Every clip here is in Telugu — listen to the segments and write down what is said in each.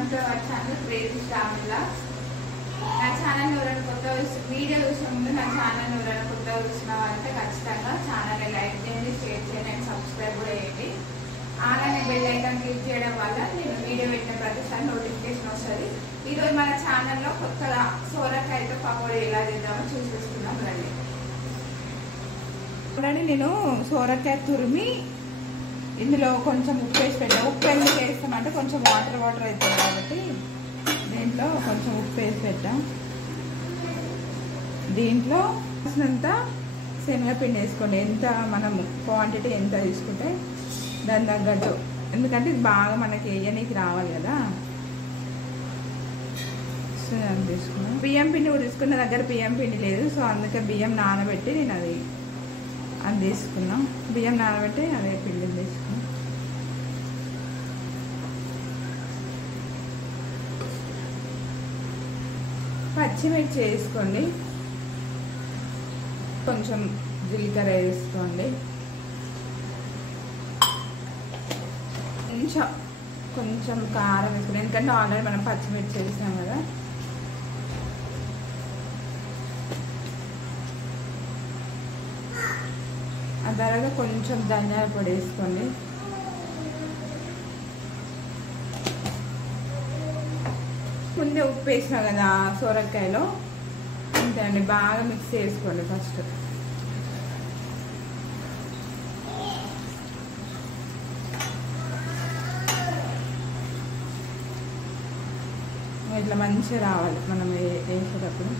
వెల్కమ్ టు అవర్ ఛానల్ ప్రేజ్ శ్రామిల. నా ఛానల్ ఎవరైనా కొత్త వీడియో చూసే ముందు నా ఛానల్ ఎవరైనా కొత్తగా చూసిన వాళ్ళంటే ఖచ్చితంగా ఛానల్ని లైక్ చేయండి, షేర్ చేయండి అండ్ సబ్స్క్రైబ్ కూడా చేయండి. అలానే బెల్ ఐకాన్ క్లిక్ చేయడం వల్ల నేను వీడియో పెట్టిన ప్రతిసారి నోటిఫికేషన్ వస్తుంది. ఈరోజు మన ఛానల్లో కొత్తగా సోరకాయతో పకోడీ ఎలా చేద్దామో చూసేస్తున్నాం రండి. ఆల్రెడీ నేను సోరకాయ తురిమి ఇందులో కొంచెం ఉప్పు వేసి పెట్టాను. ఉప్పు ఎందుకు వేస్తామంటే కొంచెం వాటర్ అవుతుంది కాబట్టి దీంట్లో కొంచెం ఉప్పు వేసి పెట్టాం. దీంట్లో అంత శనగపిండి వేసుకోండి. ఎంత మనం క్వాంటిటీ ఎంత తీసుకుంటే దాని తగ్గట్టు, ఎందుకంటే ఇది బాగా మనకి వేయనీకి రావాలి కదా. సో అది తీసుకున్నాం. బియ్యం పిండి కూడా తీసుకున్న దగ్గర బియ్యం పిండి లేదు, సో అందుకే బియ్యం నానబెట్టి నేను అది తీసుకున్నాం. బియ్యం నానబెట్టి అదే పిండిని తీసుకున్నాం. పచ్చిమిర్చి వేసుకోండి, కొంచెం జీలకర్ర వేసుకోండి, కొంచెం కారం వేసుకోండి, ఎందుకంటే ఆల్రెడీ మనం పచ్చిమిర్చి వేసాం కదా. ఆ తర్వాత కొంచెం ధనియాల పొడి వేసుకోండి. ముందే ఉప్పు వేసినా కదా సోరకాయలో, అంతే అండి. బాగా మిక్స్ చేసుకోండి ఫస్ట్. ఇట్లా మంచిగా రావాలి మనం వేసేటప్పుడు.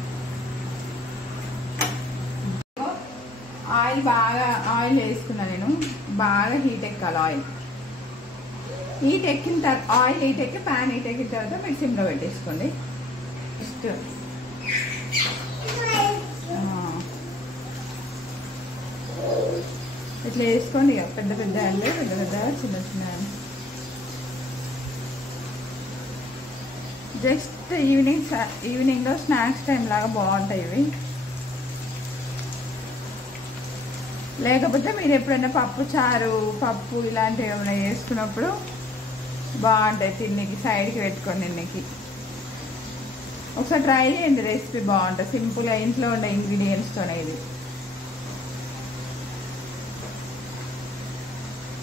ఆయిల్ వేసుకున్నా నేను. బాగా హీట్ ఎక్కాలి ఆయిల్. హీట్ ఎక్కిన తర్వాత ఆయిల్ హీట్ ఎక్కి ప్యాన్ హీట్ ఎక్కిన తర్వాత మీరు సిమ్లో పెట్టేసుకోండి. జస్ట్ ఇట్లా వేసుకోండి. ఇక పెద్ద పెద్ద చిన్న చిన్న. జస్ట్ ఈవినింగ్లో స్నాక్స్ టైం లాగా బాగుంటాయి ఇవి. లేకపోతే మీరు ఎప్పుడైనా పప్పు చారు, పప్పు ఇలాంటివి ఏమైనా వేసుకున్నప్పుడు బాగుంటాయి తిన్నీకి. సైడ్కి పెట్టుకోండి తిన్నీకి. ఒకసారి ట్రై చేయండి, రెసిపీ బాగుంటుంది. సింపుల్గా ఇంట్లో ఉండే ఇంగ్రీడియంట్స్తోనే ఇది.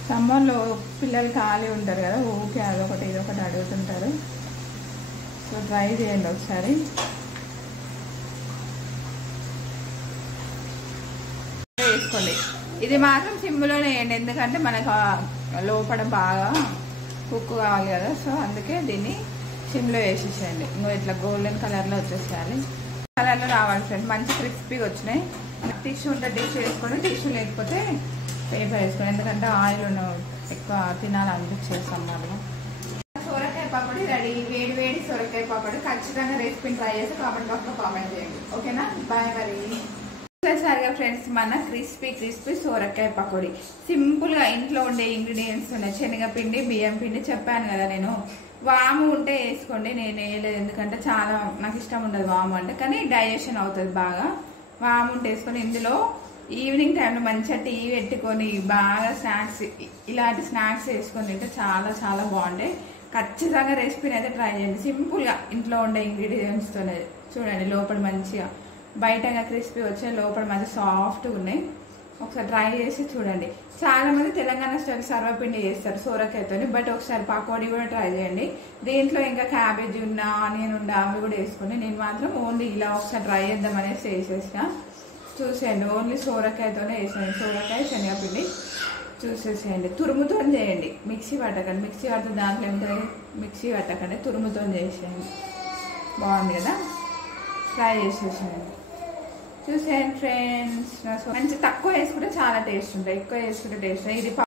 సమ్మర్లో పిల్లలు ఖాళీ ఉంటారు కదా, ఊరికే అదొకటి ఇదొకటి అడుగుతుంటారు. సో ట్రై చేయండి ఒకసారి. వేసుకోండి. ఇది మాత్రం సిమ్లోనే వేయండి, ఎందుకంటే మనకు లోపల బాగా కుక్ కావాలి కదా. సో అందుకే దీన్ని సిమ్లో వేసేసేయండి. ఇంకో ఇట్లా గోల్డెన్ కలర్లో వచ్చేసేయాలి. కలర్లో రావాలి ఫ్రెండ్స్. మంచి క్రిస్పీగా వచ్చినాయి. టిష్యూ ఉంటే టిష్యూ వేసుకోండి, టిష్యూ లేకపోతే పేపర్ వేసుకోండి, ఎందుకంటే ఆయిల్ ఎక్కువ తినాలనిపించేది సమ్మర్లో. సోరకాయ పకోడీ రెడీ. వేడి వేడి సోరకాయ పకోడీ. ఖచ్చితంగా రెసిపీని ట్రై చేసి కామెంట్ బాక్స్లో కామెంట్ చేయండి. ఓకేనా? బాయ్. మరి సరిగా ఫ్రెండ్స్, మన క్రిస్పీ సోరకాయ పకోడీ సింపుల్గా ఇంట్లో ఉండే ఇంగ్రీడియంట్స్ ఉన్నాయి. శనగపిండి, బియ్యం పిండి చెప్పాను కదా నేను. వాము ఉంటే వేసుకోండి, నేను వేయలేదు ఎందుకంటే చాలా నాకు ఇష్టం ఉండదు వాము అంటే, కానీ డైజెషన్ అవుతుంది బాగా. వాము ఉంటే వేసుకొని ఇందులో ఈవినింగ్ టైంలో మంచిగా టీ పెట్టుకొని బాగా స్నాక్స్, ఇలాంటి స్నాక్స్ వేసుకొని తింటే చాలా చాలా బాగుంటాయి. ఖచ్చితంగా రెసిపీని అయితే ట్రై చేయండి. సింపుల్గా ఇంట్లో ఉండే ఇంగ్రీడియంట్స్తోనే. చూడండి లోపల మంచిగా, బయటగా క్రిస్పీ వచ్చే, లోపల మంచి సాఫ్ట్గా ఉన్నాయి. ఒకసారి ట్రై చేసి చూడండి. చాలా మంది తెలంగాణ స్టైల్ సర్వపిండి చేస్తారు సోరకాయతో, బట్ ఒకసారి పకోడీ కూడా ట్రై చేయండి. దీంట్లో ఇంకా క్యాబేజీ ఉన్నా, ఆనియన్ ఉన్నా అవి కూడా వేసుకుని, నేను మాత్రం ఓన్లీ ఇలా ఒకసారి ట్రై చేద్దాం అనేసి వేసేసిన. చూసేయండి, ఓన్లీ సోరకాయతోనే వేసేయండి. సోరకాయ, శనగపిండి చూసేసేయండి. తురుముతో చేయండి, మిక్సీ పట్టకండి. మిక్సీ పడితే దాంట్లో ఏమిటంటే మిక్సీ పట్టకండి, తురుముతో చేసేయండి. బాగుంది కదా, ట్రై చేసేసేయండి. చూసేయండి ఫ్రెండ్స్. మంచి తక్కువ వేసుకుంటే చాలా టేస్ట్ ఉంటాయి, ఎక్కువ వేసుకుంటే టేస్ట్. ఇది